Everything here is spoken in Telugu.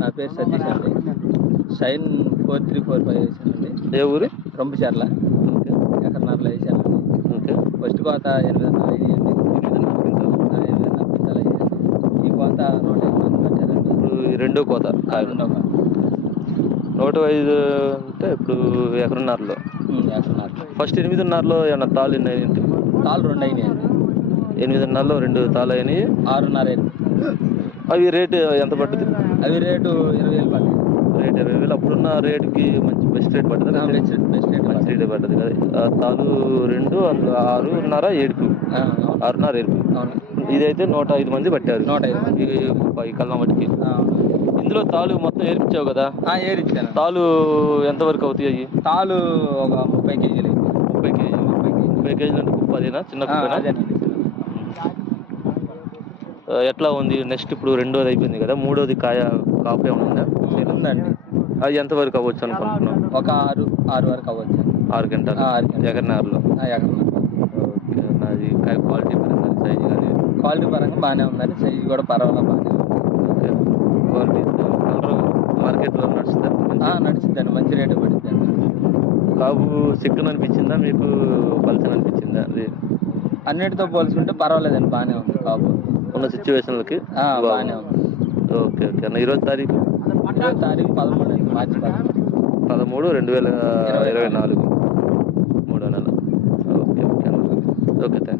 నా పేరు సతీష్ అండి. షైన్ 4345 వేసానండి. ఏ ఊరు? రొంపిచెర్ల. ఓకే. ఎకరన్నరలో వేసానండి. ఓకే. ఫస్ట్ కోత 8.5 అయ్యాయండి. 8.5 క్వింటాలు అయ్యాయండి. ఈ కోత 105 మంది పట్టారండి. ఇప్పుడు ఈ రెండో కోత రెండో కోత 105 అంటే ఇప్పుడు ఎకరన్నరలో. ఎకరన్నరలో ఫస్ట్ 8.5లో ఏమన్నా తాళ్ళు ఎన్ని అయ్యాయి? తాళ్ళు 2 అయినాయండి. 8.5లో 2 తాళ్ళు అయినాయి. 6.5 అయింది. అవి రేటు ఎంత పడుతుంది? అవి రేటు 20,000 పడ్డాయి. రేట్ 20,000. అప్పుడున్న రేటుకి మంచి బెస్ట్ రేట్ పడుతుంది. బెస్ట్ రేట్ మంచి రేట్ పడుతుంది కదా. తాళ్ళు 2 అందులో 6.5 ఏడుపు. 6.5 ఏడుపు. అవును. ఇదైతే 105 మంది పట్టారు. 105 మంది ఈ కళ్ళం మట్టికి. ఇందులో తాళ్ళు మొత్తం ఏర్పించావు కదా? ఏరిచ్చాను. తాళ్ళు ఎంతవరకు అవుతాయి? తాళ్ళు ఒక 30 కేజీలు. 30 కేజీలు. 30 కేజీలు అంటే కుప్పదేనా? చిన్న కుప్పేనా? అదేనండి. ఎట్లా ఉంది నెక్స్ట్? ఇప్పుడు రెండోది అయిపోయింది కదా, మూడోది కాపు ఏమైనా ఉందా? ఉందండి. అది ఎంతవరకు అవ్వచ్చు అనుకుంటున్నాం? ఒక 6 వరకు అవ్వచ్చు. 6 గంటలు ఎకరన్నరలో. ఓకే. అది క్వాలిటీ పరంగా సైజు కానీ క్వాలిటీ పరంగా బాగానే ఉందండి. సైజు కూడా పర్వాలేదు, బాగానే ఉంది. ఓకే. క్వాలిటీ కలర్ మార్కెట్లో నడుస్తుందా? నడుస్తుందండి. మంచి రేటు పడుతుందండి. కాపు చికెన్ అనిపించిందా మీకు? పల్చన్ అనిపించిందా? అది అన్నిటితో పోల్చుకుంటే పర్వాలేదండి, బాగానే ఉంది కాపు ఉన్న సిచ్యువేషన్లకి. బాగానే ఉంది. ఓకే. ఓకే అన్న. ఈరోజు తారీఖు 13 అండి, మార్చి 13, 2024 3వ నెల. ఓకే. ఓకే అన్న. ఓకే. Thank you.